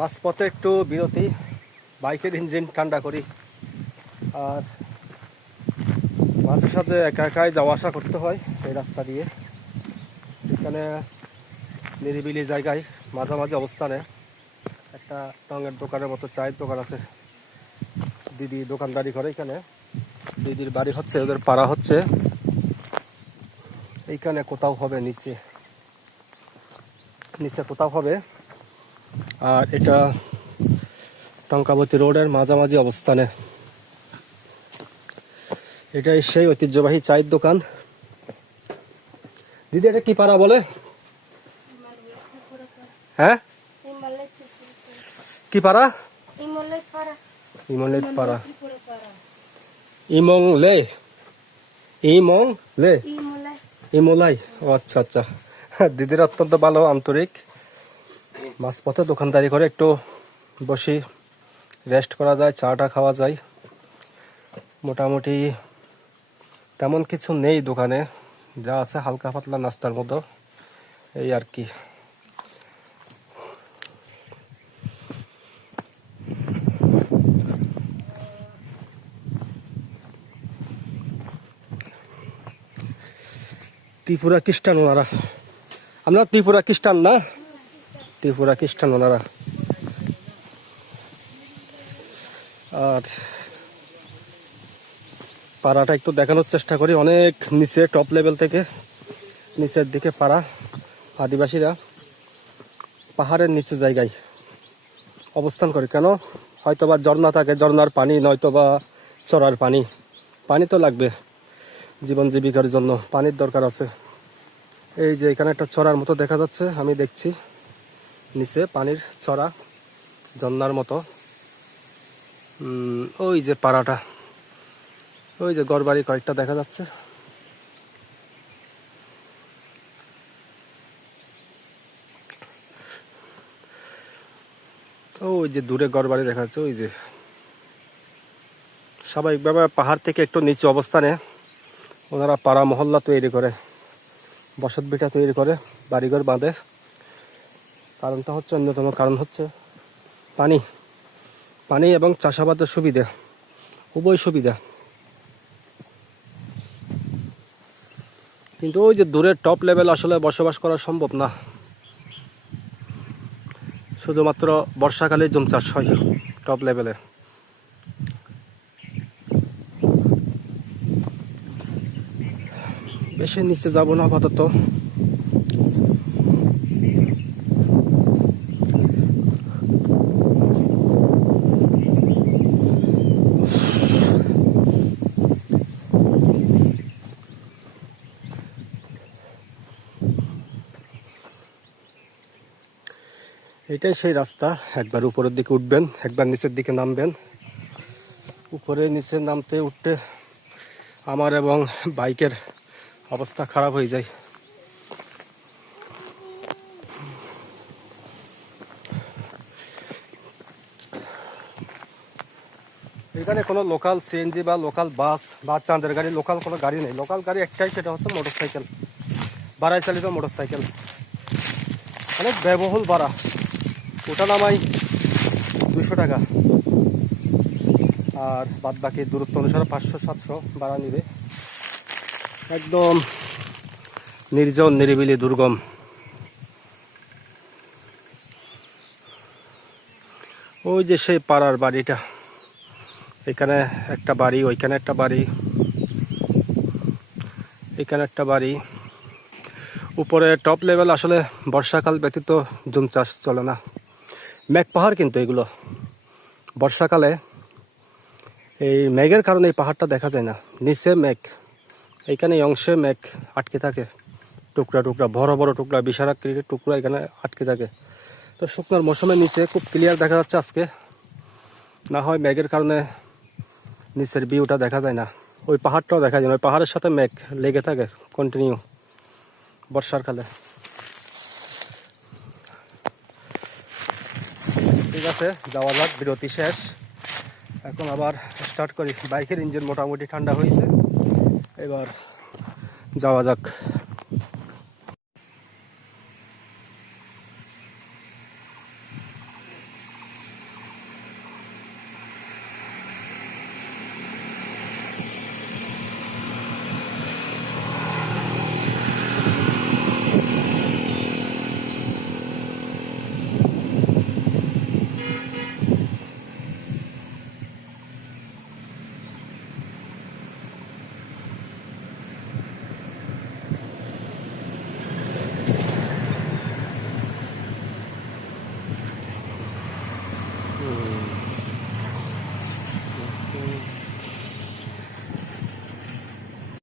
মাঝপথে একটু বিরতি, বাইকের ইঞ্জিন ঠান্ডা করি। আর মাঝে সাঝে একা একাই যাওয়া আসা করতে হয় এই রাস্তা দিয়ে। এখানে নিরিবিলি জায়গায় মাঝামাঝি অবস্থানে একটা টঙের দোকানের মতো চায়ের দোকান আছে। দিদি দোকানদারি করে এখানে। দিদির বাড়ি হচ্ছে, ওদের পাড়া হচ্ছে এইখানে কোথাও হবে, নিচে নিচে কোথাও হবে। আর এটা টঙ্কাবতী রোডের মাঝামাঝি অবস্থানে। এটাই সেই ঐতিহ্যবাহী চায়ের দোকান। দিদি এটা কি পাড়া বলে? হ্যাঁ, কি পাড়া? ইমংলে পাড়া। ইমংলে, ইমংলে, ইমলাই। ও আচ্ছা আচ্ছা। দিদির অত্যন্ত ভালো, আন্তরিক। মাঝপথে দোকানদারি করে একটু বসি, রেস্ট করা যায়, চাটা খাওয়া যায়। মোটামুটি তেমন কিছু নেই দোকানে, যা আছে হালকা পাতলা নাস্তার মতো, এই আর কি। ত্রিপুরা খ্রিস্টান ওনারা, আমরা ত্রিপুরা খ্রিস্টান না, ত্রিপুরা খ্রিস্টান ওনারা। আর পাড়াটা একটু দেখানোর চেষ্টা করি, অনেক নিচে, টপ লেভেল থেকে নিচের দিকে পাড়া। আদিবাসীরা পাহাড়ের নিচু জায়গায় অবস্থান করে। কেন? হয়তোবা ঝর্ণা থাকে, ঝর্ণার পানি, নয়তোবা চড়ার পানি। পানি তো লাগবে জীবন জীবিকার জন্য, পানির দরকার আছে। এই যে এখানে একটা চড়ার মতো দেখা যাচ্ছে, আমি দেখছি নিচে পানির চড়া, ঝর্ণার মতো। ওই যে পাড়াটা, ওই যে ঘরবাড়ি কয়েকটা দেখা যাচ্ছে। ওই যে দূরে ঘরবাড়ি দেখা যাচ্ছে। ওই যে স্বাভাবিকভাবে পাহাড় থেকে একটু নিচু অবস্থানে ওনারা পাড়া মহল্লা তৈরি করে, বসত ভিটা তৈরি করে, বাড়িঘর বাঁধে। কারণটা হচ্ছে, অন্যতম কারণ হচ্ছে পানি, পানি এবং চাষাবাদের সুবিধা, উভয় সুবিধা। কিন্তু ওই যে দূরের টপ লেভেল আসলে বসবাস করা সম্ভব না। শুধুমাত্র বর্ষাকালে জুম চাষ হয় টপ লেভেলে। বেশি নিচে যাব না আপাতত। এটাই সেই রাস্তা, একবার উপরের দিকে উঠবেন, একবার নিচের দিকে নামবেন। উপরে নিচে নামতে উঠতে আমার এবং বাইকের অবস্থা খারাপ হয়ে যায়। এখানে কোনো লোকাল সিএনজি বা লোকাল বাস বা চাঁদের গাড়ি, লোকাল কোনো গাড়ি নেই। লোকাল গাড়ি একটাই, সেটা হচ্ছে মোটরসাইকেল, ভাড়ায় চালিত মোটরসাইকেল। অনেক ব্যয়বহুল ভাড়া, ওটা নামাই 200 টাকা, আর বাদ বাকি দূরত্ব অনুসারে 500-700 ভাড়া নিবে। একদম নির্জন, নিরিবিলি, দুর্গম। ওই যে সেই পাড়ার বাড়িটা, এখানে একটা বাড়ি, ওইখানে একটা বাড়ি, এখানে একটা বাড়ি। উপরে টপ লেভেল আসলে বর্ষাকাল ব্যতীত জুম চাষ চলে না। মেঘ পাহাড় কিন্তু এগুলো, বর্ষাকালে এই মেঘের কারণে এই পাহাড়টা দেখা যায় না। নিচে মেঘ, এইখানে এই অংশে মেঘ আটকে থাকে, টুকরা টুকরা, বড় বড় টুকরা, বিশালাকৃতির টুকরা এখানে আটকে থাকে। তো শুকনার মৌসুমে নিচে খুব ক্লিয়ার দেখা যাচ্ছে আজকে, না হয় মেঘের কারণে নিচের ভিউটা দেখা যায় না। ওই পাহাড়টাও দেখা যায় না, ওই পাহাড়ের সাথে মেঘ লেগে থাকে কন্টিনিউ বর্ষার কালে। ঠিক আছে, যাওয়া যাক, বিরতি শেষ, এখন আবার স্টার্ট করি। বাইকের ইঞ্জিন মোটামুটি ঠান্ডা হয়েছে, এবার যাওয়া যাক।